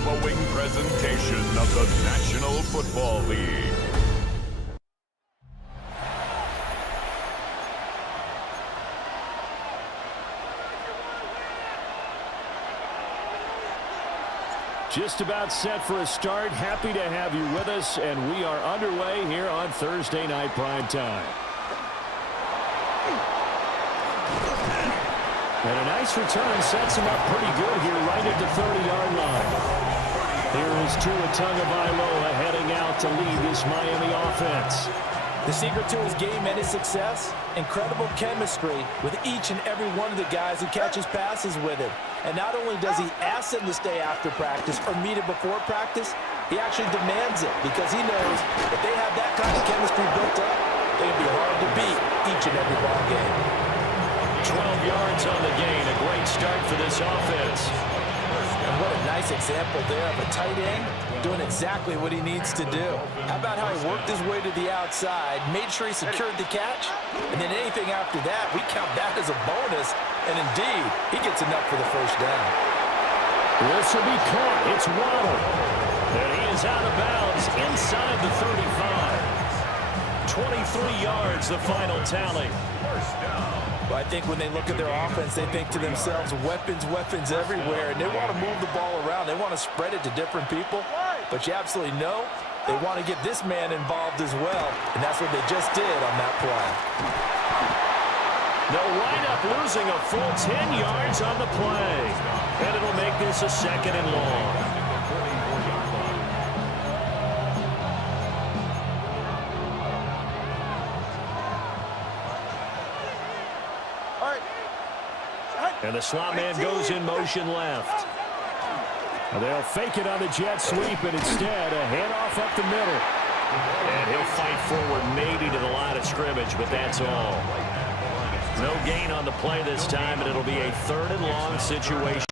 following presentation of the National Football League. Just about set for a start. Happy to have you with us, and we are underway here on Thursday Night Prime Time. And a nice return sets him up pretty good here right at the 30-yard line. Here is Tua Tagovailoa heading out to lead this Miami offense. The secret to his game and his success, incredible chemistry with each and every one of the guys who catches passes with him. And not only does he ask them to stay after practice or meet him before practice, he actually demands it because he knows if they have that kind of chemistry built up, they can be hard to beat each and every ball game. 12 yards on the gain, a great start for this offense. And what a nice example there of a tight end doing exactly what he needs to do. How about how he worked his way to the outside, made sure he secured the catch, and then anything after that, we count that as a bonus, and indeed, he gets enough for the first down. This will be caught. It's Waddle. And he is out of bounds inside the 35. 23 yards, the final tally. Well, I think when they look at their offense, they think to themselves, weapons, weapons everywhere, and they want to move the ball around. They want to spread it to different people, but you absolutely know they want to get this man involved as well, and that's what they just did on that play. They'll wind up losing a full 10 yards on the play, and it'll make this a 2nd and long. And the slot man goes in motion left. They'll fake it on the jet sweep, and instead a handoff up the middle. And he'll fight forward maybe to the line of scrimmage, but that's all. No gain on the play this time, and it'll be a 3rd and long situation.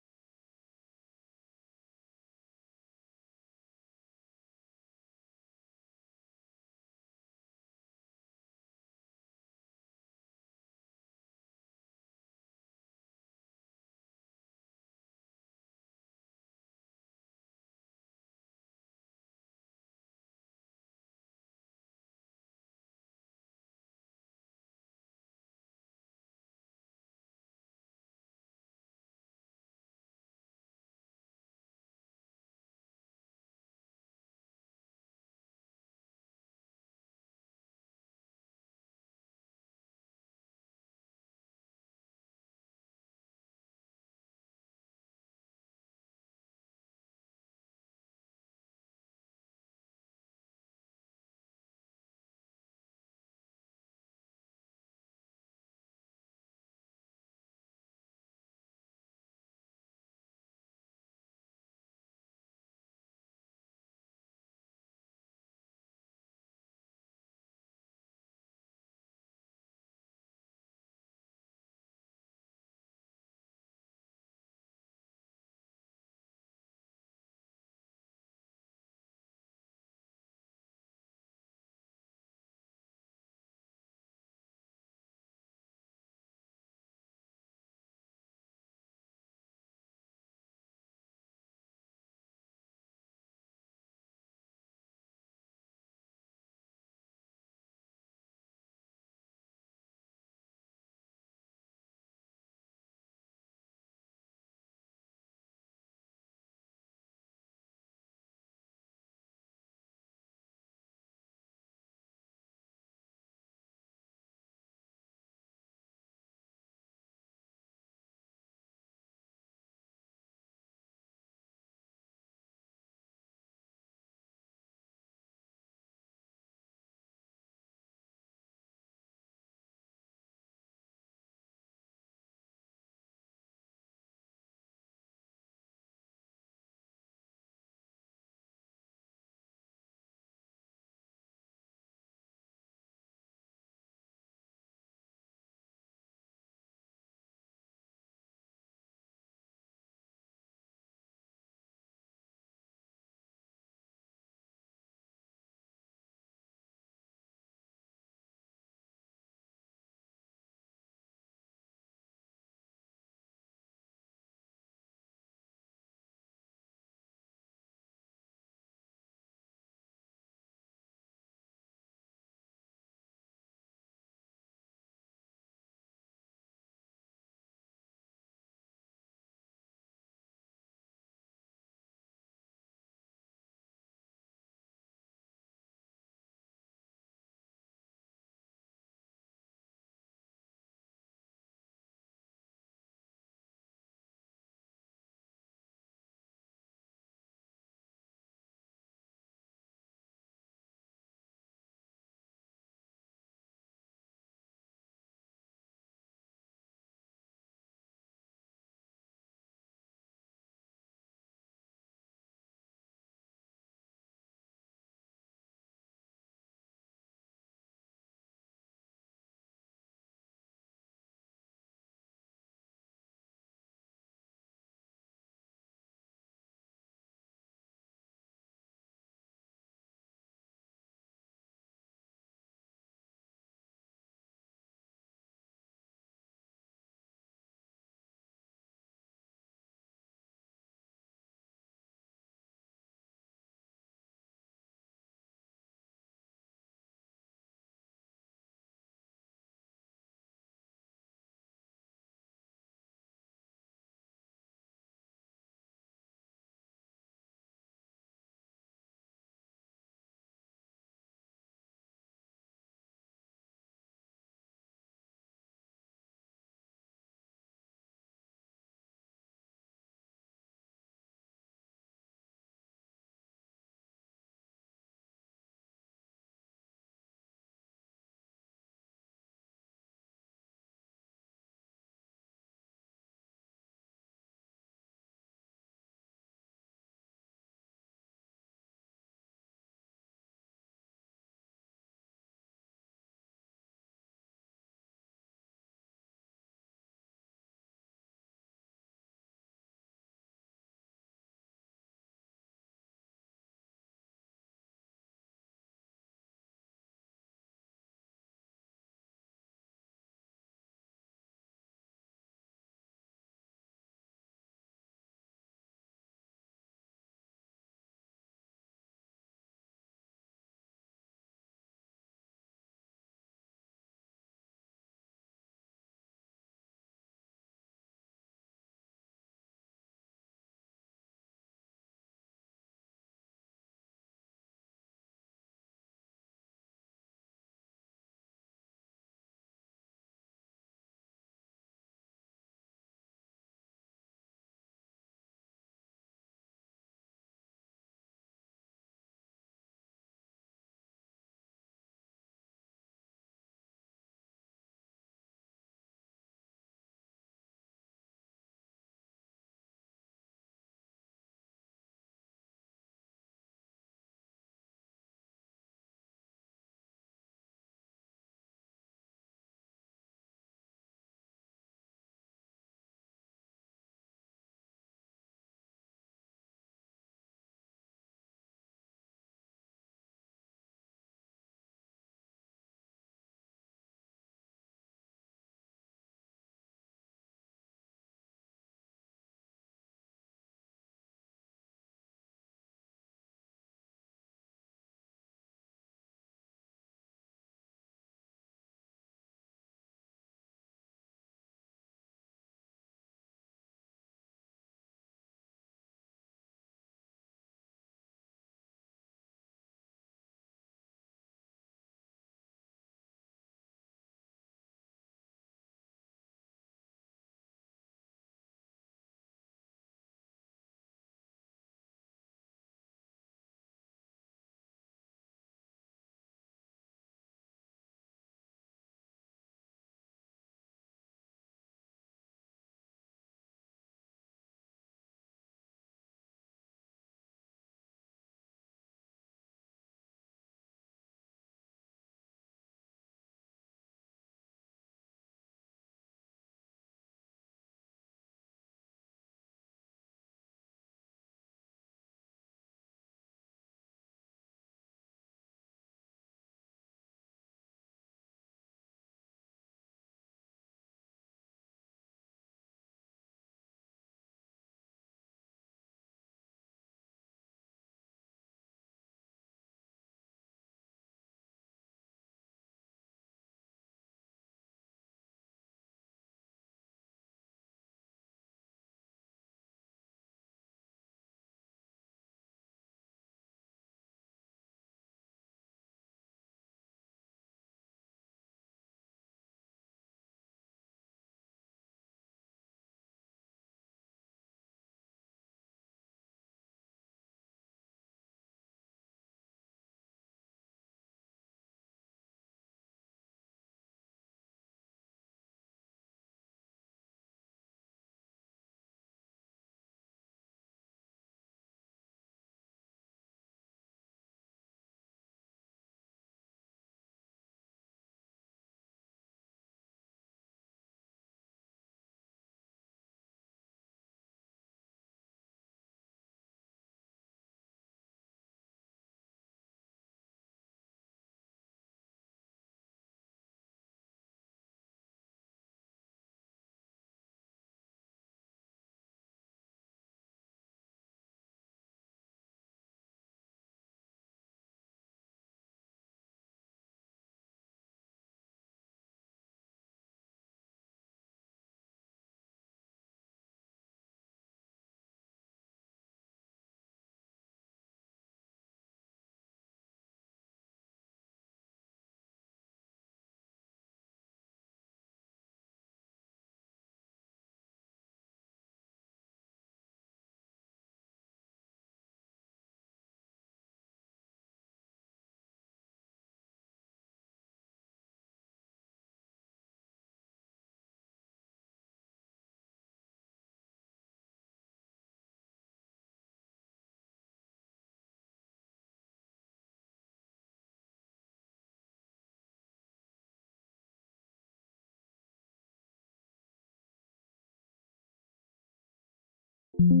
From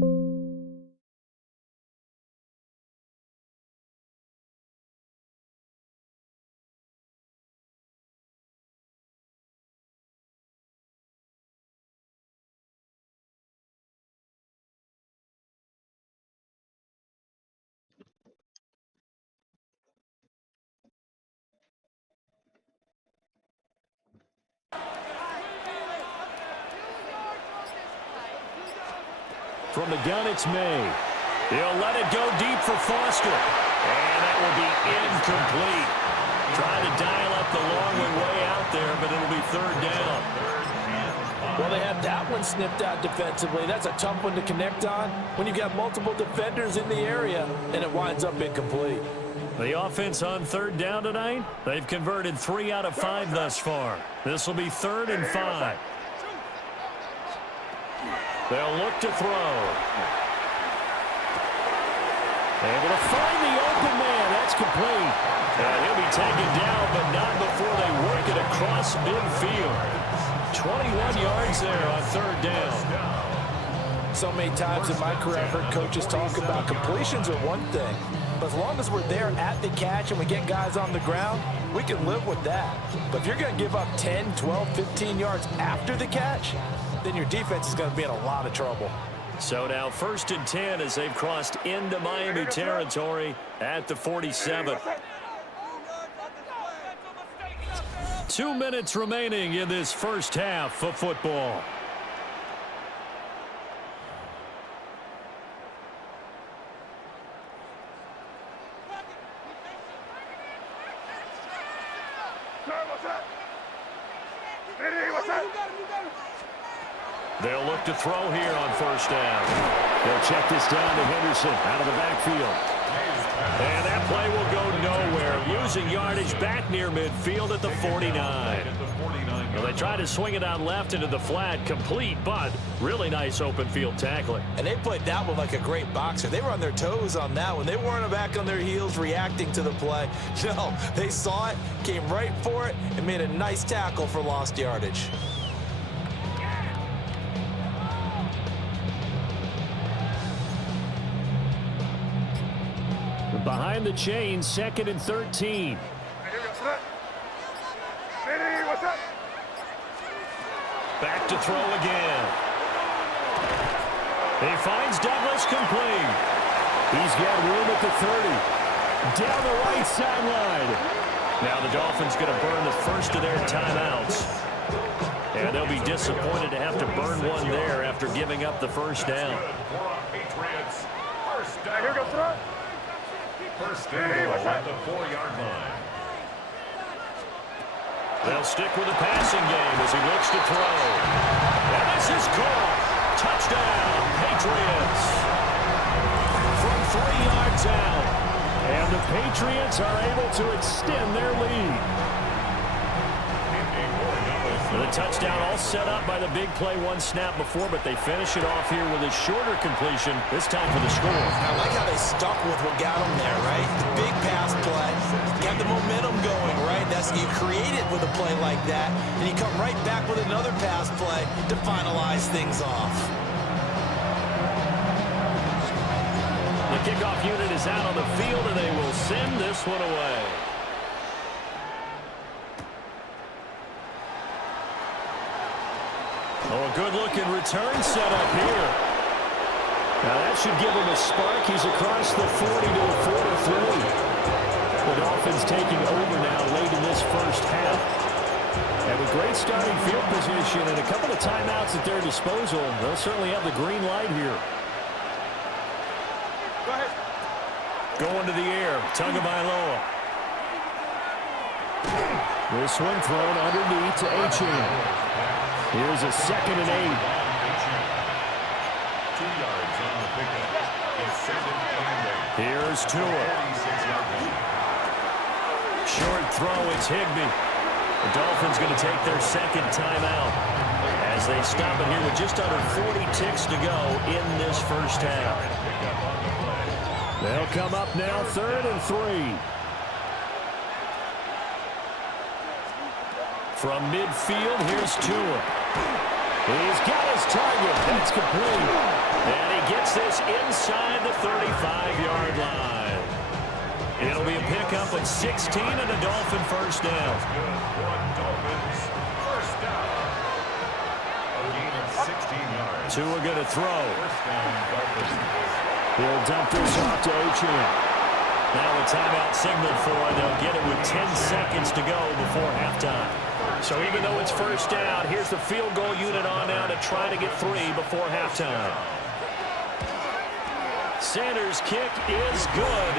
the gun, it's May. He'll let it go deep for Foster. And that will be incomplete. Trying to dial up the long way out there, but it'll be third down. Well, they had that one snipped out defensively. That's a tough one to connect on when you've got multiple defenders in the area, and it winds up incomplete. The offense on third down tonight, they've converted 3 out of 5 thus far. This will be 3rd and 5. They'll look to throw. Able to find the open man. That's complete. And he'll be taken down, but not before they work it across midfield. 21 yards there on 3rd down. So many times in my career, I've heard coaches talk about completions are one thing, but as long as we're there at the catch and we get guys on the ground, we can live with that. But if you're going to give up 10, 12, 15 yards after the catch, then your defense is going to be in a lot of trouble. So now 1st and 10 as they've crossed into Miami territory at the 47. 2 minutes remaining in this first half of football. They'll look to throw here on 1st down. They'll check this down to Henderson out of the backfield. And that play will go nowhere. Losing yardage back near midfield at the 49. Well, they try to swing it out left into the flat, complete, but really nice open field tackling. And they played that one like a great boxer. They were on their toes on that one. They weren't back on their heels reacting to the play. No, they saw it, came right for it, and made a nice tackle for lost yardage. Behind the chain, 2nd and 13. Back to throw again. He finds Douglas complete. He's got room at the 30. Down the right sideline. Now the Dolphins going to burn the first of their timeouts. And they'll be disappointed to have to burn one there after giving up the 1st down. First down at the 4-yard line. They'll stick with the passing game as he looks to throw. And this is caught. Touchdown, Patriots. From 3 yards out. And the Patriots are able to extend their lead. The touchdown all set up by the big play one snap before, but they finish it off here with a shorter completion, this time for the score. I like how they stuck with what got them there, right? The big pass play, got the momentum going, right? That's you create it with a play like that, and you come right back with another pass play to finalize things off. The kickoff unit is out on the field, and they will send this one away. Oh, a good-looking return set up here. Now that should give him a spark. He's across the 40 to a 43. The Dolphins taking over now late in this first half. And with great starting field position and a couple of timeouts at their disposal, they'll certainly have the green light here. Go ahead. Going to the air, Tagovailoa. This one thrown underneath to Achane. Here's a 2nd and 8. 2 yards on the pickup. It's 2nd and 8. Here's Tua. Short throw, it's Higbee. The Dolphins going to take their 2nd timeout as they stop it here with just under 40 ticks to go in this first half. They'll come up now 3rd and 3. From midfield, here's Tua. He's got his target. That's complete. And he gets this inside the 35-yard line. It'll be a pickup of 16 and a Dolphin first down. Tua going to throw. He'll dump this off to Achane. Now a timeout signal for. They'll get it with 10 seconds to go before halftime. So even though it's first down, here's the field goal unit on now to try to get 3 before halftime. Sanders' kick is good.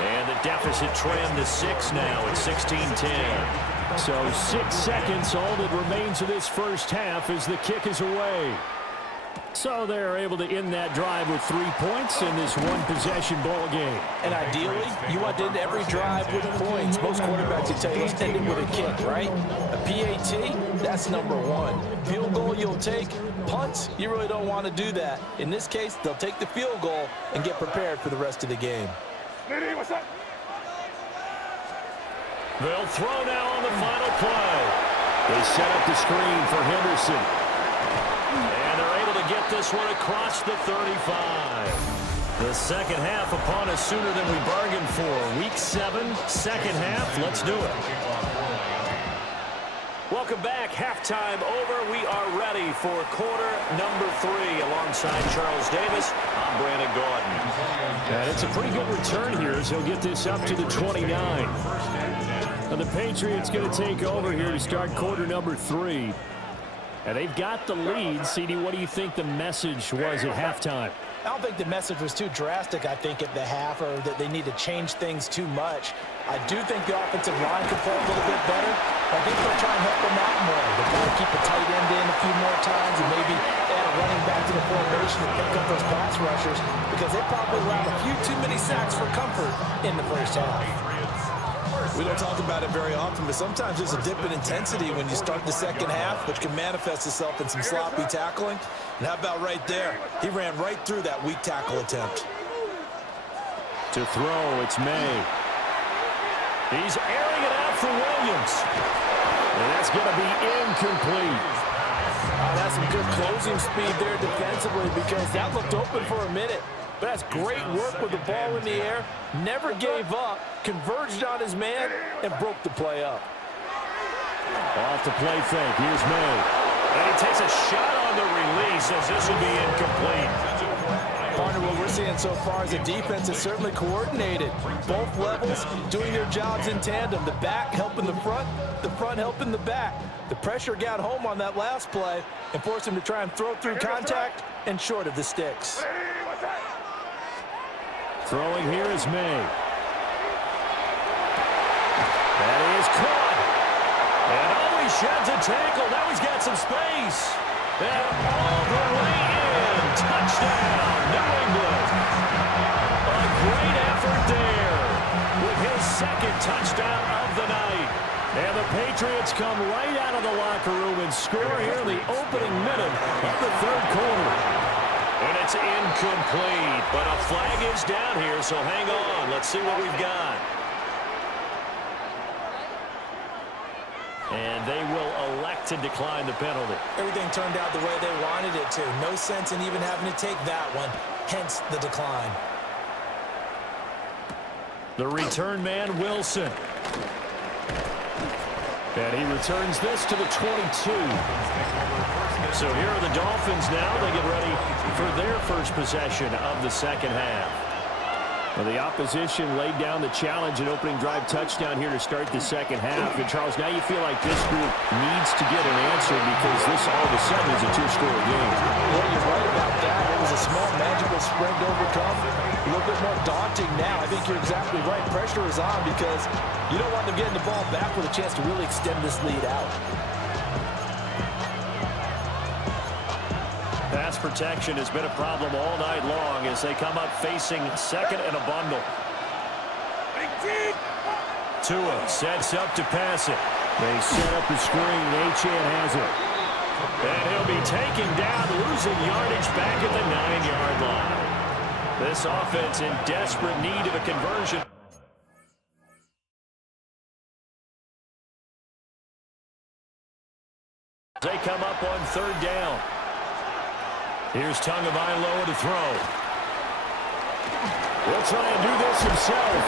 And the deficit trimmed to 6 now at 16-10. So 6 seconds, all that remains of this first half as the kick is away. So they're able to end that drive with 3 points in this one-possession ball game. And ideally, you want to end every drive with points. Most quarterbacks will tell you, let's end it with a kick, right? A PAT, that's number 1. Field goal you'll take. Punts, you really don't want to do that. In this case, they'll take the field goal and get prepared for the rest of the game. They'll throw now on the final play. They set up the screen for Henderson. And they're able to get this one across the 35. The second half upon us sooner than we bargained for. Week 7, second half. Let's do it. Welcome back. Halftime over. We are ready for quarter number 3 alongside Charles Davis. I'm Brandon Gaudin. And it's a pretty good return here as he'll get this up to the 29. And the Patriots going to take over here to start quarter number 3. And they've got the lead. CD, what do you think the message was at halftime? I don't think the message was too drastic, I think, at the half, or that they need to change things too much. I do think the offensive line could play a little bit better. I think they'll try and help them out more. They'll try to keep a tight end in a few more times and maybe add a running back to the formation to pick up those pass rushers, because they probably allowed a few too many sacks for comfort in the first half. We don't talk about it very often, but sometimes there's a dip in intensity when you start the second half, which can manifest itself in some sloppy tackling. And how about right there? He ran right through that weak tackle attempt. To throw, it's May. He's airing it out for Williams. And that's going to be incomplete. That's some good closing speed there defensively, because that looked open for a minute. But that's great work with the ball in the air. Never gave up, converged on his man, and broke the play up. Off the play fake. Here's May. And he takes a shot on the release as this will be incomplete. Partner, what we're seeing so far is the defense is certainly coordinated. Both levels doing their jobs in tandem. The back helping the front helping the back. The pressure got home on that last play and forced him to try and throw through contact and short of the sticks. Throwing here is May. That is caught. And always sheds a tackle. Now he's got some space. And all the way in. Touchdown, New England. A great effort there with his second touchdown of the night. And the Patriots come right out of the locker room and score here in the opening minute of the third quarter. And it's incomplete, but a flag is down here, so hang on. Let's see what we've got. And they will elect to decline the penalty. Everything turned out the way they wanted it to. No sense in even having to take that one, hence the decline. The return man, Wilson. And he returns this to the 22. So here are the Dolphins now. They get ready for their first possession of the second half. Well, the opposition laid down the challenge and opening drive touchdown here to start the second half. And, Charles, now you feel like this group needs to get an answer because this all of a sudden is a two-score game. Well, you're right about that. It was a small magical spread to overcome. A little bit more daunting now. I think you're exactly right. Pressure is on because you don't want them getting the ball back with a chance to really extend this lead out. Pass protection has been a problem all night long as they come up facing second and a bundle. Tua sets up to pass it. They set up the screen. Achane has it. And he'll be taken down, losing yardage back at the 9-yard line. This offense in desperate need of a conversion. They come up on third down. Here's Tagovailoa to throw. He'll try and do this himself.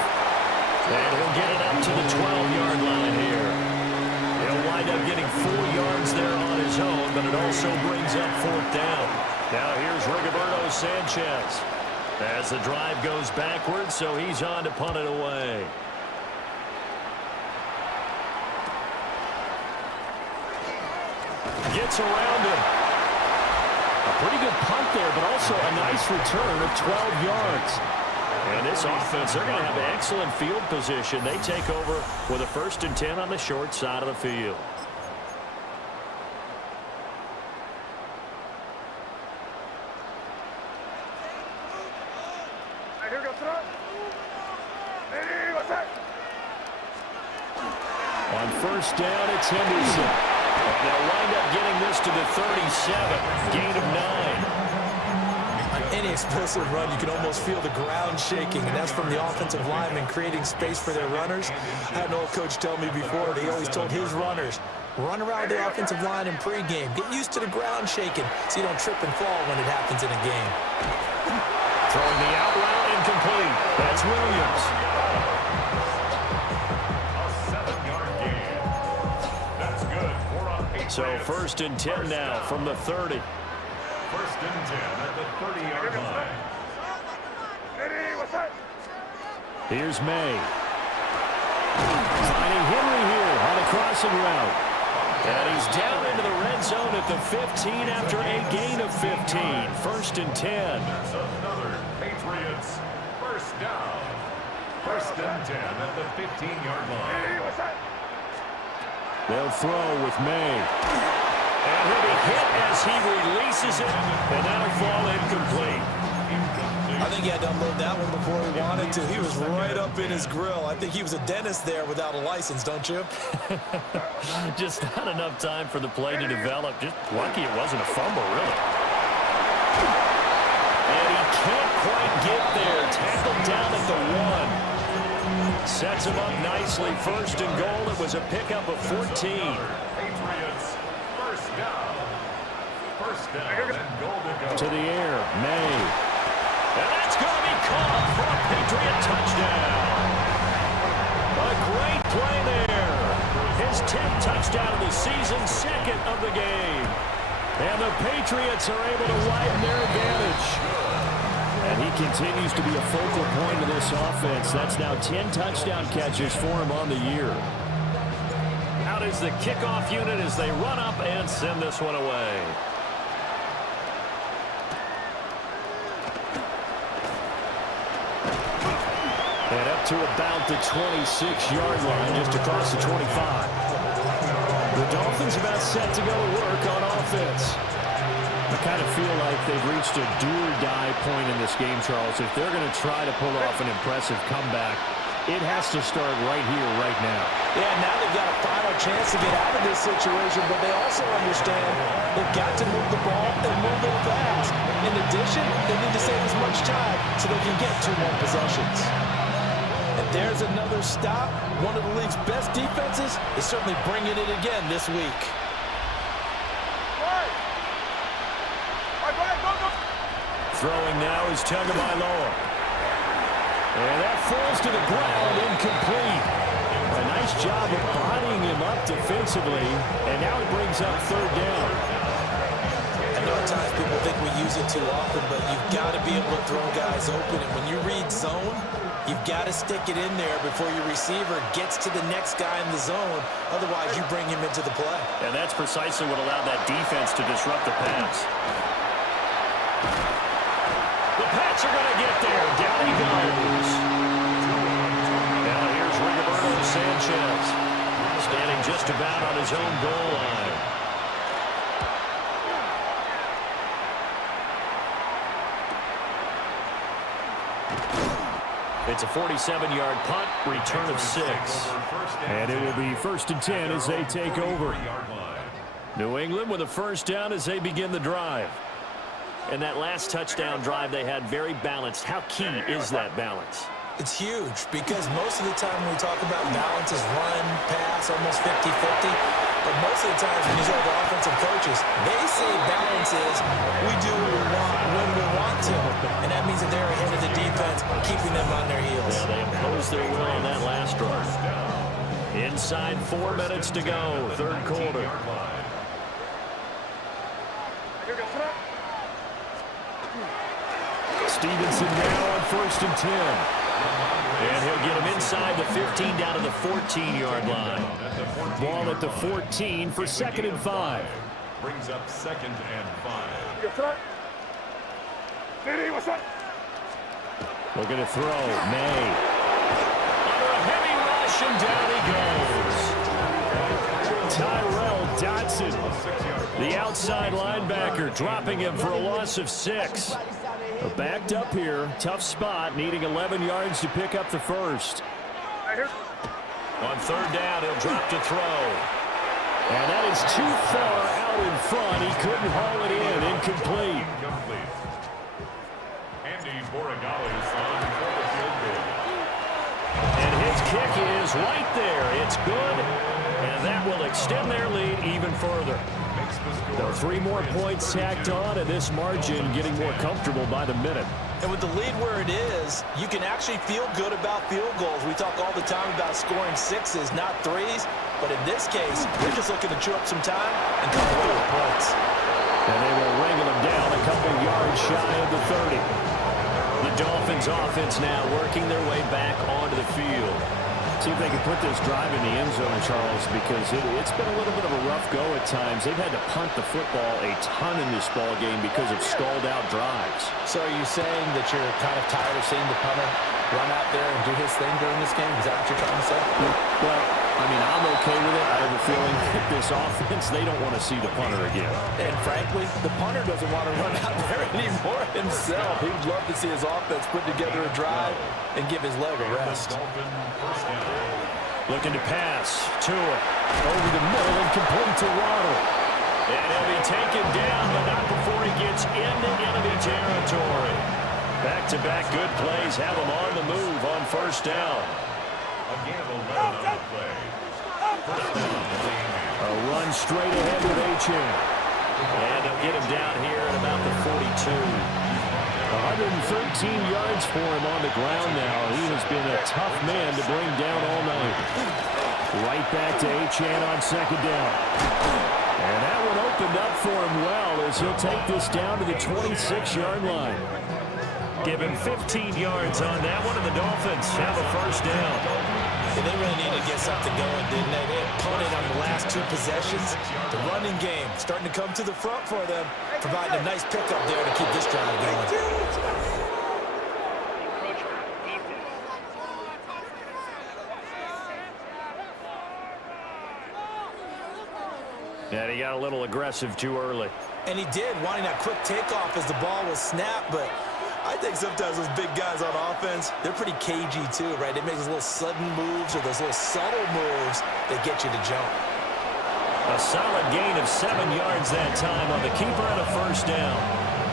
And he'll get it up to the 12-yard line here. He'll wind up getting 4 yards there on his own, but it also brings up fourth down. Now here's Rigoberto Sanchez as the drive goes backwards, so he's on to punt it away. Gets around him. A pretty good punt there, but also a nice return of 12 yards. And this offense, they're going to have excellent field position. They take over with a 1st and 10 on the short side of the field. On 1st down, it's Henderson. And they'll wind up getting this to the 37, gain of 9. On any explosive run, you can almost feel the ground shaking, and that's from the offensive linemen creating space for their runners. I had an old coach tell me before, he always told his runners, run around the offensive line in pregame. Get used to the ground shaking so you don't trip and fall when it happens in a game. Throwing the out route incomplete. That's Williams. So 1st and 10 now from the 30. 1st and 10 at the 30-yard line. Here's May. Finding Henry here on a crossing route. And he's down into the red zone at the 15 after a gain of 15. 1st and 10. That's another Patriots 1st down. 1st and 10 at the 15-yard line. They'll throw with May. And he'll be hit as he releases it, and that'll fall incomplete. I think he had to unload that one before he wanted to. He was right up in his grill. I think he was a dentist there without a license, don't you? Just not enough time for the play to develop. Just lucky it wasn't a fumble, really. And he can't quite get there. Tackled down at the 1. Sets him up nicely. 1st and goal. It was a pickup of 14. Patriots 1st down. 1st down and goal to go. To the air, May. And that's going to be caught for a Patriot touchdown. A great play there. His 10th touchdown of the season, 2nd of the game. And the Patriots are able to widen their advantage. And he continues to be a focal point of this offense. That's now 10 touchdown catches for him on the year. Out is the kickoff unit as they run up and send this one away. And up to about the 26-yard line, just across the 25. The Dolphins about set to go to work on offense. I kind of feel like they've reached a do-or-die point in this game, Charles. If they're going to try to pull off an impressive comeback, it has to start right here, right now. Yeah, now they've got a final chance to get out of this situation, but they also understand they've got to move the ball and move it fast. In addition, they need to save as much time so they can get 2 more possessions. And there's another stop. One of the league's best defenses is certainly bringing it again this week. Throwing now is Tagovailoa. And that falls to the ground, incomplete. A nice job of bodying him up defensively, and now it brings up 3rd down. I know at times people think we use it too often, but you've got to be able to throw guys open. And when you read zone, you've got to stick it in there before your receiver gets to the next guy in the zone. Otherwise, you bring him into the play. And that's precisely what allowed that defense to disrupt the pass. The Pats are going to get there. Down he goes. Now here's Rigoberto Sanchez, standing just about on his own goal line. It's a 47-yard punt, return of 6. And it will be 1st and 10 as they take over. New England with a 1st down as they begin the drive. And that last touchdown drive they had very balanced. How key is that balance? It's huge because most of the time when we talk about balance is run, pass, almost 50-50. But most of the times when you have the defensive coaches. They say balance is we do what we want when we want to. And that means that they're ahead of the defense, keeping them on their heels. Yeah, they imposed their will on that last drive. Inside 4 minutes to go, third quarter. Stevenson now on 1st and 10. And he'll get him inside the 15 down to the 14-yard line. Ball at the 14 for 2nd and 5. Brings up 2nd and 5. Looking to throw. May. Under a heavy rush, and down he goes. Tyrell Dodson, the outside linebacker, dropping him for a loss of 6. Backed up here. Tough spot, needing 11 yards to pick up the first. On 3rd down, he'll drop to throw. And that is too far out in front. He couldn't haul it in. Incomplete. Andy Borregales on for the field goal. And his kick is right there. It's good. And that will extend their lead even further. There are 3 more points tacked on, and this margin getting more comfortable by the minute. And with the lead where it is, you can actually feel good about field goals. We talk all the time about scoring 6s, not 3s. But in this case, they're just looking to chew up some time and come away with points. And they will wrangle them down a couple yards shy of the 30. The Dolphins offense now working their way back onto the field. See if they can put this drive in the end zone, Charles, because it's been a little bit of a rough go at times. They've had to punt the football a ton in this ball game because of stalled-out drives. So are you saying that you're kind of tired of seeing the punter run out there and do his thing during this game? Is that what you're trying to say? Well, I mean, I'm okay with it. I have a feeling that this offense, they don't want to see the punter again. And frankly, the punter doesn't want to run out there anymore himself. He would love to see his offense put together a drive and give his leg a rest. Looking to pass. Tua over the middle and complete to Waddle. And he'll be taken down, but not before he gets into enemy territory. Back-to-back good plays have him on the move on 1st down. Again, 11 on the play. A run straight ahead with Achane. And they'll get him down here at about the 42. 113 yards for him on the ground now. He has been a tough man to bring down all night. Right back to Achane on 2nd down. And that one opened up for him well as he'll take this down to the 26-yard line. Give him 15 yards on that one, and the Dolphins have a 1st down. And they really needed to get something going, didn't they? They had punted on the last 2 possessions. The running game starting to come to the front for them, providing a nice pickup there to keep this drive going. And he got a little aggressive too early. And he did, wanting that quick takeoff as the ball was snapped, but I think sometimes those big guys on offense, they're pretty cagey too, right? They make those little sudden moves or those little subtle moves that get you to jump. A solid gain of 7 yards that time on the keeper and a 1st down.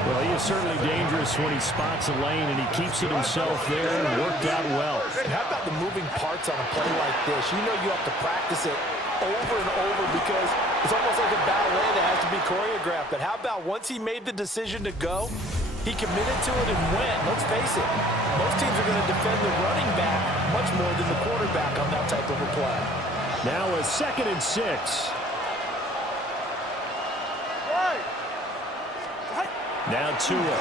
Well, he is certainly dangerous when he spots a lane, and he keeps it himself there and worked out well. And how about the moving parts on a play like this? You know you have to practice it over and over because it's almost like a ballet that has to be choreographed. But how about once he made the decision to go, he committed to it and went. Let's face it, most teams are going to defend the running back much more than the quarterback on that type of a play. Now a 2nd and 6. Now Tua.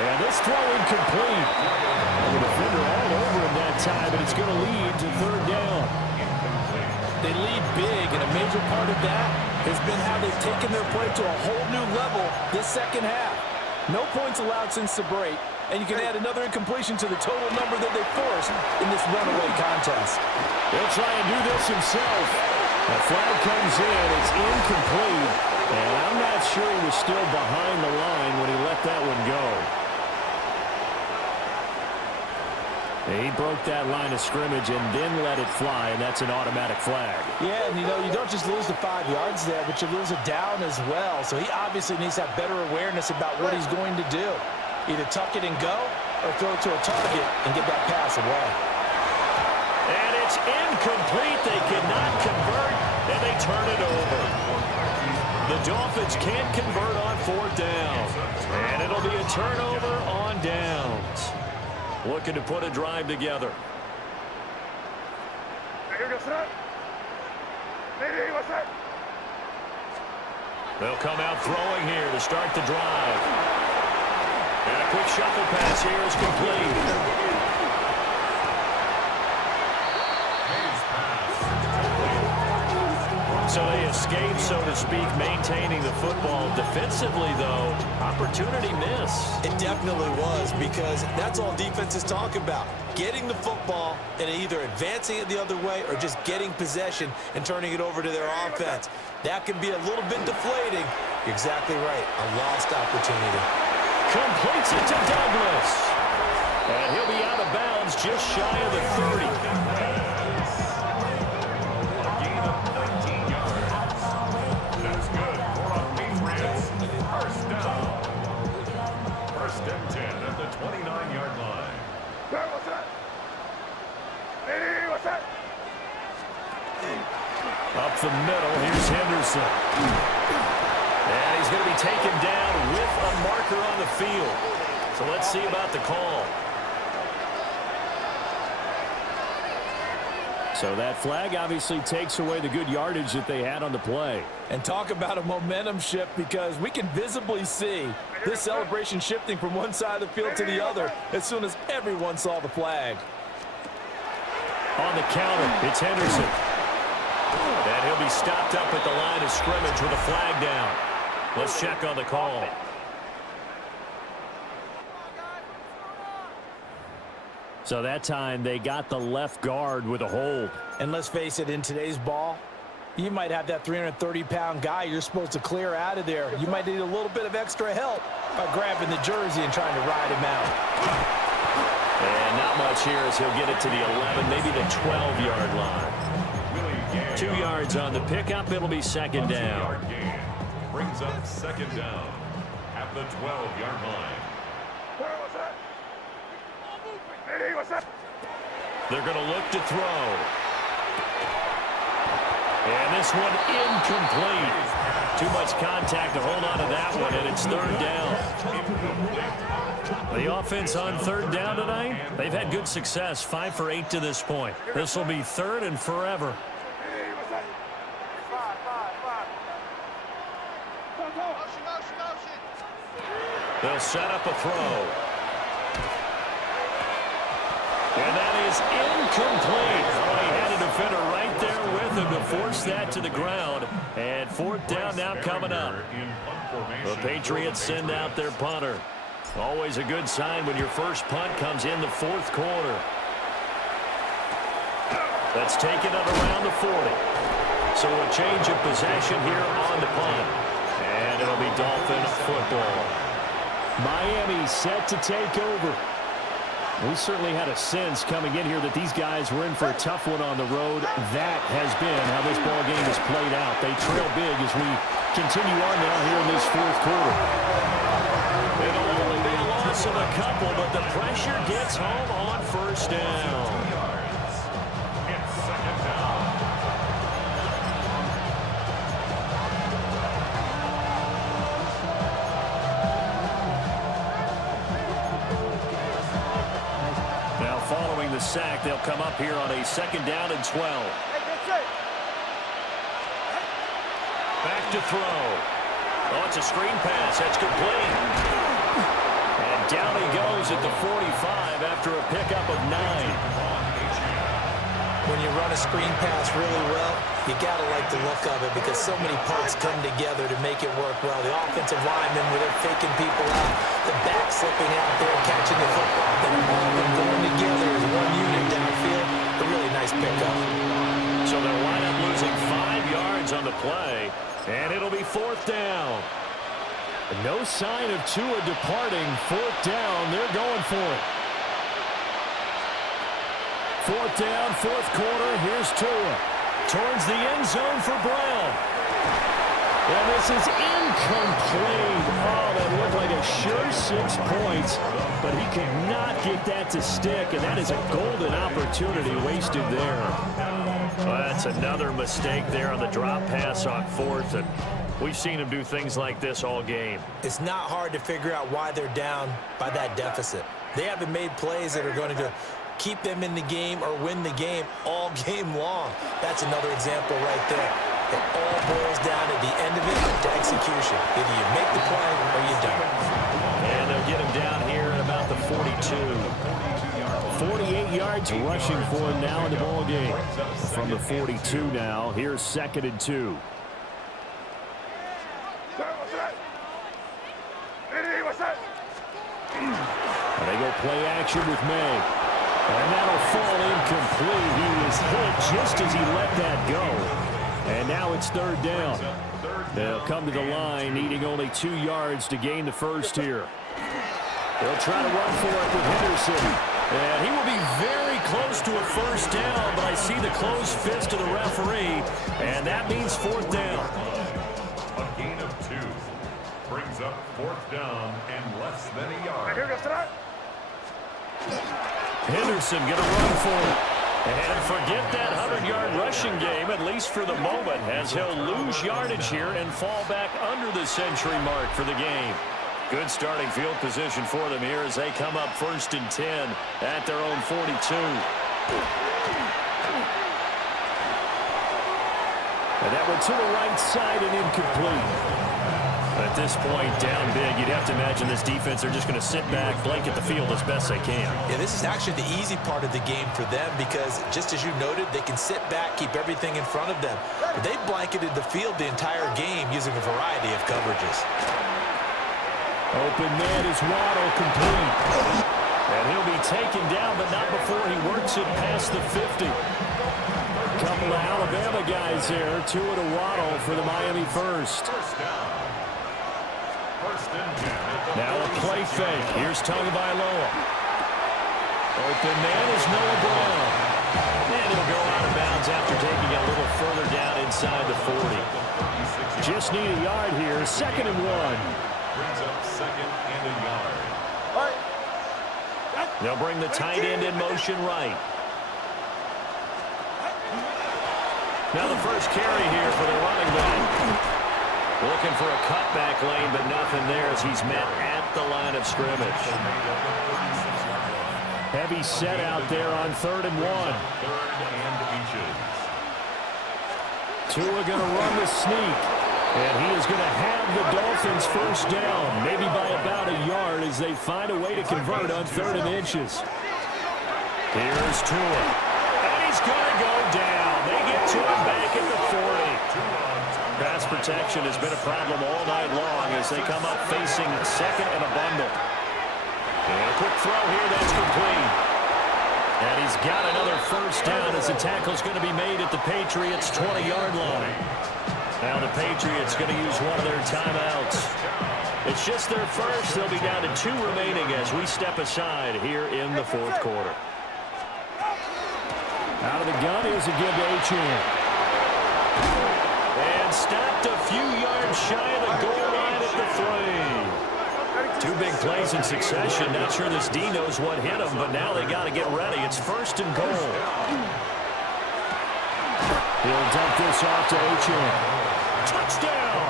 And this throw incomplete. And the defender all over him that time, but it's going to lead to 3rd down. They lead big, and a major part of that has been how they've taken their play to a whole new level this 2nd half. No points allowed since the break, and you can add another incompletion to the total number that they forced in this runaway contest. He'll try and do this himself. The flag comes in. It's incomplete, and I'm not sure he was still behind the line when he let that one go. He broke that line of scrimmage and then let it fly, and that's an automatic flag. Yeah, and you know, you don't just lose the 5 yards there, but you lose a down as well. So he obviously needs to have better awareness about what he's going to do. Either tuck it and go or throw it to a target and get that pass away. And it's incomplete. They cannot convert, and they they turn it over. The Dolphins can't convert on 4th down. And it'll be a turnover on downs. Looking to put a drive together. They'll come out throwing here to start the drive. And a quick shuffle pass here is complete. So they escape, so to speak, maintaining the football. Defensively, though, opportunity miss. It definitely was, because that's all defenses talk about. Getting the football and either advancing it the other way or just getting possession and turning it over to their offense. That can be a little bit deflating. You're exactly right. A lost opportunity. Completes it to Douglas. And he'll be out of bounds just shy of the 30. Up the middle, here's Henderson. And he's going to be taken down with a marker on the field. So let's see about the call. So that flag obviously takes away the good yardage that they had on the play. And talk about a momentum shift, because we can visibly see this celebration shifting from one side of the field to the other as soon as everyone saw the flag. On the counter, it's Henderson. And he'll be stopped up at the line of scrimmage with a flag down. Let's check on the call. So that time they got the left guard with a hold. And let's face it, in today's ball, you might have that 330-pound guy you're supposed to clear out of there. You might need a little bit of extra help by grabbing the jersey and trying to ride him out. And not much here as he'll get it to the 11, maybe the 12-yard line. 2 yards on the pickup. It'll be second down. Brings up second down at the 12-yard line. They're going to look to throw. And this one incomplete. Too much contact to hold on to that one, and it's third down. The offense on third down tonight, they've had good success, 5 for 8 to this point. This will be third and forever. They'll set up a throw. And that is incomplete. Oh, he had a defender right there with him to force that to the ground. And fourth down now coming up. The Patriots send out their punter. Always a good sign when your first punt comes in the fourth quarter. That's taken up around the 40. So a change of possession here on the punt. And it'll be Dolphin football. Miami set to take over. We certainly had a sense coming in here that these guys were in for a tough one on the road. That has been how this ball game has played out. They trail big as we continue on now here in this fourth quarter. It'll only be a loss of a couple, but the pressure gets home on first down. Following the sack, they'll come up here on a second down and 12. Back to throw. Oh, it's a screen pass. That's complete. And down he goes at the 45 after a pickup of 9. When you run a screen pass really well, you got to like the look of it, because so many parts come together to make it work well. The offensive linemen, where they're faking people out, the back slipping out there, catching the football, then all of them going together as one unit downfield. A really nice pickup. So they'll wind up losing 5 yards on the play, and it'll be fourth down. No sign of Tua departing. Fourth down, they're going for it. Fourth down, fourth quarter. Here's Tua towards the end zone for Brown. And this is incomplete. Oh, that looked like a sure 6 points, but he could not get that to stick, and that is a golden opportunity wasted there. Well, that's another mistake there on the drop pass on fourth, and we've seen him do things like this all game. It's not hard to figure out why they're down by that deficit. They haven't made plays that are going to keep them in the game or win the game all game long. That's another example right there. It all boils down at the end of it to execution. Either you make the play or you don't. And they'll get him down here at about the 42. 48 yards rushing for him now in the ball game. From the 42 now, here's 2nd and 2. And they go play action with May. And that'll fall incomplete. He was hit just as he let that go. And now it's 3rd down. They'll come to the line, needing only 2 yards to gain the first here. They'll try to run for it with Henderson. And he will be very close to a first down, but I see the closed fist of the referee, and that means 4th down. A gain of 2 brings up 4th down and less than a yard. Henderson going to run for it. And forget that 100-yard rushing game, at least for the moment, as he'll lose yardage here and fall back under the century mark for the game. Good starting field position for them here as they come up 1st and 10 at their own 42. And that went to the right side and incomplete. At this point, down big, you'd have to imagine this defense, they're just going to sit back, blanket the field as best they can. Yeah, this is actually the easy part of the game for them because, just as you noted, they can sit back, keep everything in front of them. But they've blanketed the field the entire game using a variety of coverages. Open man is Waddle, complete. And he'll be taken down, but not before he works it past the 50. Couple of Alabama guys there. Tua to Waddle for the Miami first. Now a play fake. Here's Tagovailoa. Open man is Noah Brown. And he'll go out of bounds after taking it a little further down inside the 40. Just need a yard here. 2nd and 1. Brings up 2nd and a yard. They'll bring the tight end in motion right. Now the first carry here for the running back. Looking for a cutback lane, but nothing there as he's met at the line of scrimmage. Heavy set out there on 3rd and 1. 3rd and inches. Tua going to run the sneak. And he is going to have the Dolphins first down, maybe by about a yard as they find a way to convert on 3rd and inches. Here's Tua. And he's going to go down. They get to him back at the 40. Pass protection has been a problem all night long as they come up facing 2nd and a bundle. And a quick throw here, that's complete. And he's got another first down as the tackle's going to be made at the Patriots' 20-yard line. Now the Patriots going to use one of their timeouts. It's just their first. They'll be down to 2 remaining as we step aside here in the 4th quarter. Out of the gun, here's a give to Achane. And stopped a few yards shy of the goal line at the 3. 2 big plays in succession. Not sure this D knows what hit him, but now they got to get ready. It's 1st and goal. He'll dump this off to Achane. Touchdown!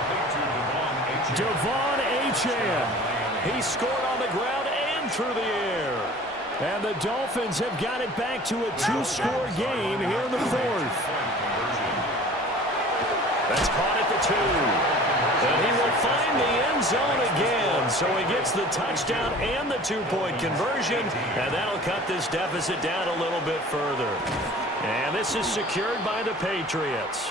Devon Achane. He scored on the ground and through the air. And the Dolphins have got it back to a 2-score game here in the 4th. That's caught at the 2. And he will find the end zone again. So he gets the touchdown and the 2-point conversion. And that'll cut this deficit down a little bit further. And this is secured by the Patriots.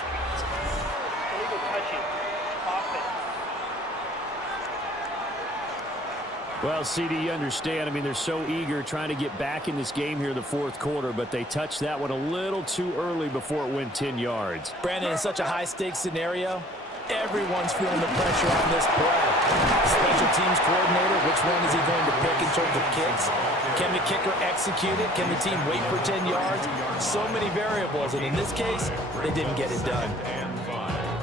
Well, CD, you understand. I mean, they're so eager trying to get back in this game here in the 4th quarter, but they touched that one a little too early before it went 10 yards. Brandon, in such a high-stakes scenario, everyone's feeling the pressure on this play. Special teams coordinator, which one is he going to pick in terms of kicks? Can the kicker execute it? Can the team wait for 10 yards? So many variables, and in this case, they didn't get it done.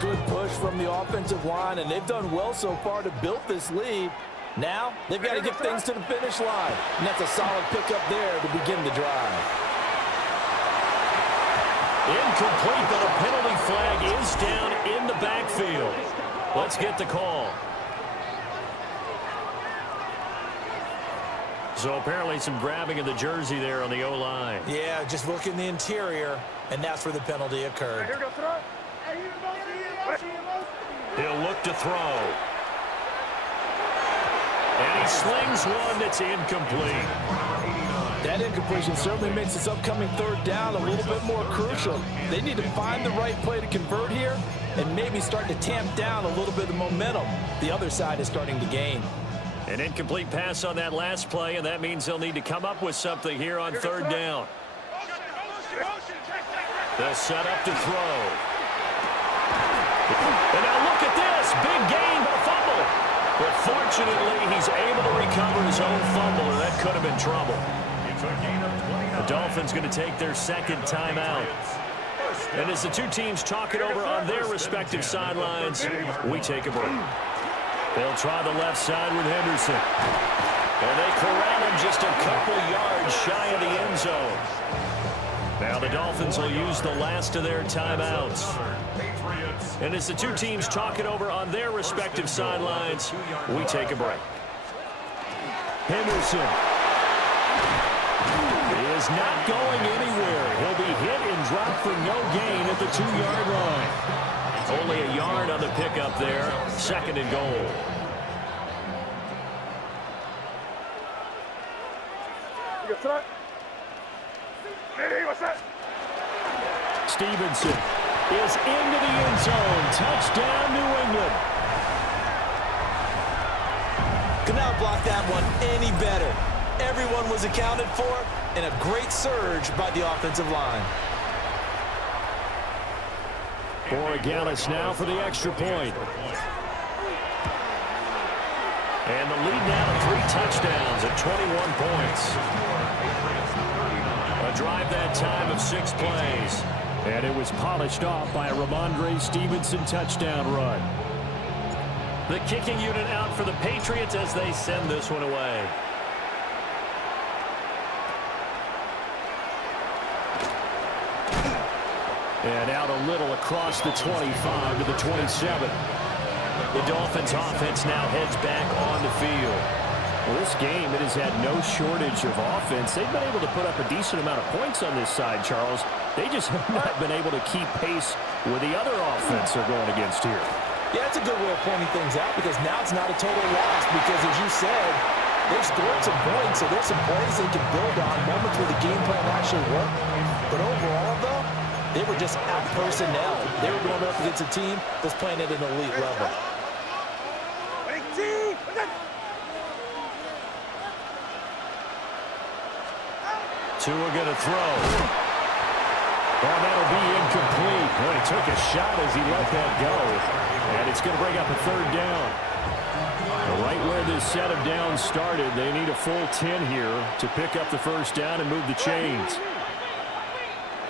Good push from the offensive line, and they've done well so far to build this lead. Now, they've got to get things to the finish line, and that's a solid pickup there to begin the drive. Incomplete, but a penalty flag is down in the backfield. Let's get the call. So apparently some grabbing of the jersey there on the O-line. Yeah, just look in the interior, and that's where the penalty occurred. He'll look to throw. And he slings one that's incomplete. That incompletion certainly makes this upcoming third down a little bit more crucial. They need to find the right play to convert here and maybe start to tamp down a little bit of momentum. The other side is starting to gain. An incomplete pass on that last play, and that means they'll need to come up with something here on third down. They'll set up to throw. And now look at this. Big gain, but a fumble. But fortunately, he's able to recover his own fumble, and that could have been trouble. The Dolphins going to take their second timeout. And as the two teams talk it over on their respective sidelines, we take a break. They'll try the left side with Henderson. And they corral him just a couple yards shy of the end zone. Now the Dolphins will use the last of their timeouts. And as the two teams talk it over on their respective sidelines, we take a break. Henderson is not going anywhere. He'll be hit and dropped for no gain at the 2-yard line. Only a yard on the pickup there. Second and goal. Stevenson is into the end zone. Touchdown, New England. Could not block that one any better. Everyone was accounted for, and a great surge by the offensive line. Borregales now for the extra point. And the lead now to 3 touchdowns at 21 points. A drive that time of 6 plays. And it was polished off by a Ramondre Stevenson touchdown run. The kicking unit out for the Patriots as they send this one away. And out a little across the 25 to the 27. The Dolphins offense now heads back on the field. Well, this game, it has had no shortage of offense. They've been able to put up a decent amount of points on this side, Charles. They just have not been able to keep pace with the other offense they're going against here. Yeah, that's a good way of pointing things out because now it's not a total loss because, as you said, they've scored some points, so there's some plays they can build on, moments where the game plan actually worked. But overall, though, they were just out personnel. They were going up against a team that's playing at an elite level. Tua going to throw. Oh, that'll be incomplete. Well, he took a shot as he let that go. And it's going to bring up a third down. Right where this set of downs started, they need a full 10 here to pick up the first down and move the chains.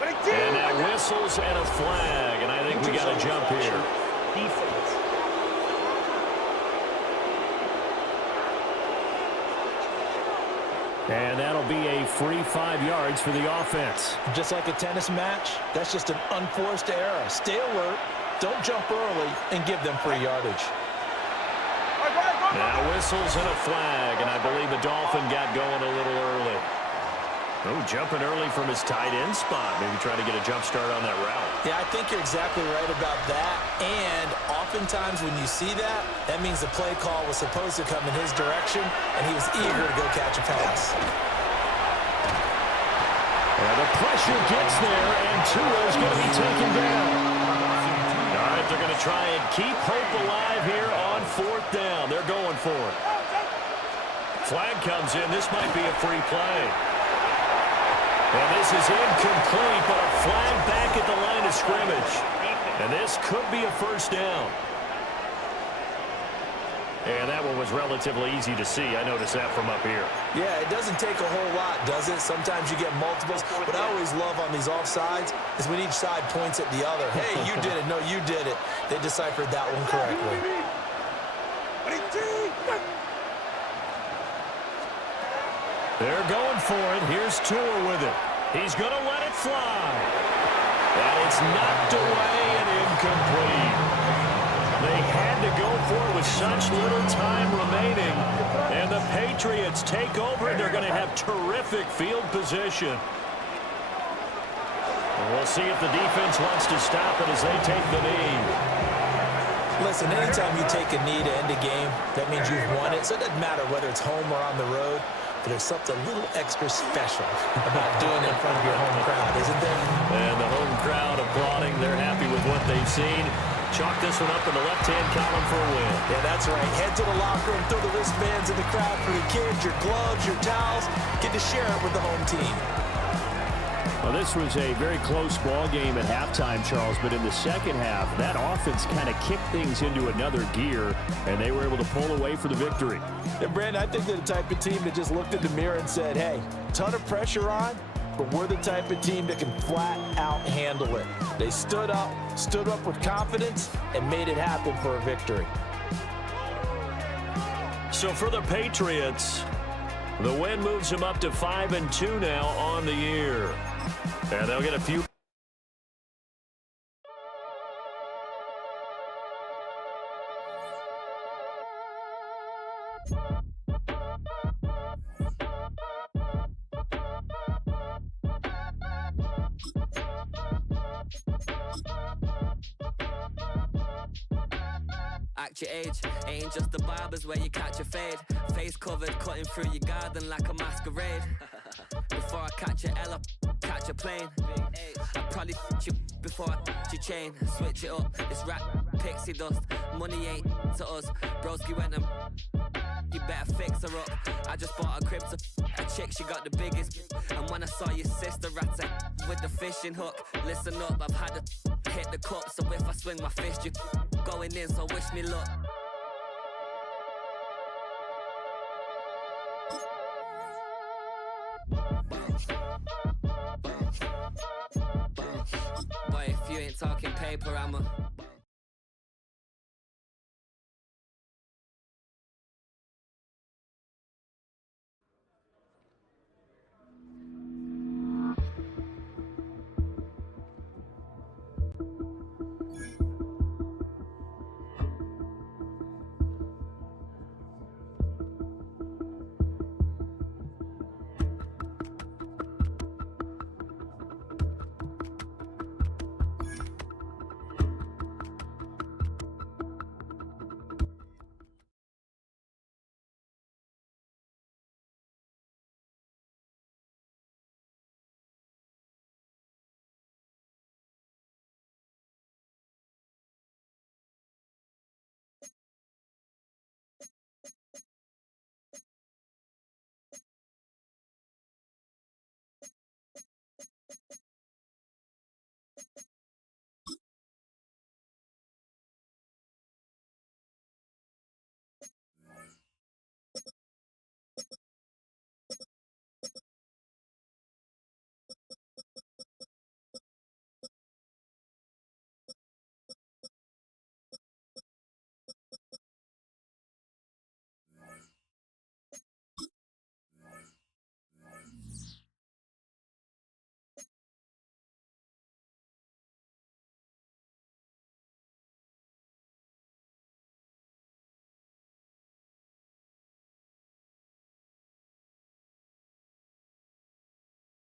And now whistles and a flag, and I think we got a jump here. And that'll be a free 5 yards for the offense. Just like a tennis match, that's just an unforced error. Stay alert, don't jump early, and give them free yardage. Now whistles and a flag, and I believe the Dolphin got going a little early. Oh, jumping early from his tight end spot. Maybe trying to get a jump start on that route. Yeah, I think you're exactly right about that. And oftentimes when you see that, that means the play call was supposed to come in his direction, and he was eager to go catch a pass. Well, the pressure gets there, and Tua's going to be taken down. All right, they're going to try and keep hope alive here on 4th down. They're going for it. Flag comes in. This might be a free play. And this is incomplete, but a flag back at the line of scrimmage. And this could be a first down. And that one was relatively easy to see. I noticed that from up here. Yeah, it doesn't take a whole lot, does it? Sometimes you get multiples. What I always love on these offsides is when each side points at the other. Hey, you did it. No, you did it. They deciphered that one correctly. They're going for it. Here's Tua with it. He's going to let it fly. And it's knocked away and incomplete. They had to go for it with such little time remaining. And the Patriots take over, and they're going to have terrific field position. And we'll see if the defense wants to stop it as they take the knee. Listen, anytime you take a knee to end a game, that means you've won it. So it doesn't matter whether it's home or on the road, but there's something a little extra special about doing it in front of your home crowd, isn't there? And the home crowd applauding. They're happy with what they've seen. Chalk this one up in the left-hand column for a win. Yeah, that's right. Head to the locker room, throw the wristbands in the crowd for the kids, your gloves, your towels. Get to share it with the home team. Well, this was a very close ball game at halftime, Charles, but in the second half, that offense kind of kicked things into another gear, and they were able to pull away for the victory. And, Brandon, I think they're the type of team that just looked in the mirror and said, hey, ton of pressure on, but we're the type of team that can flat out handle it. They stood up with confidence, and made it happen for a victory. So for the Patriots, the win moves them up to 5-2 now on the year. And they'll get a few. Act your age, ain't just the barbers where you catch a fade. Face covered, cutting through your garden like a masquerade. Before I catch a L up, catch a plane. I probably you before I your chain. Switch it up, this rap pixie dust. Money ain't to us. Broski went and you better fix her up. I just bought a crib to a chick, she got the biggest. And when I saw your sister rat with the fishing hook, listen up, I've had to hit the cup. So if I swing my fist, you going in, so wish me luck. Boy, if you ain't talking paper, I'ma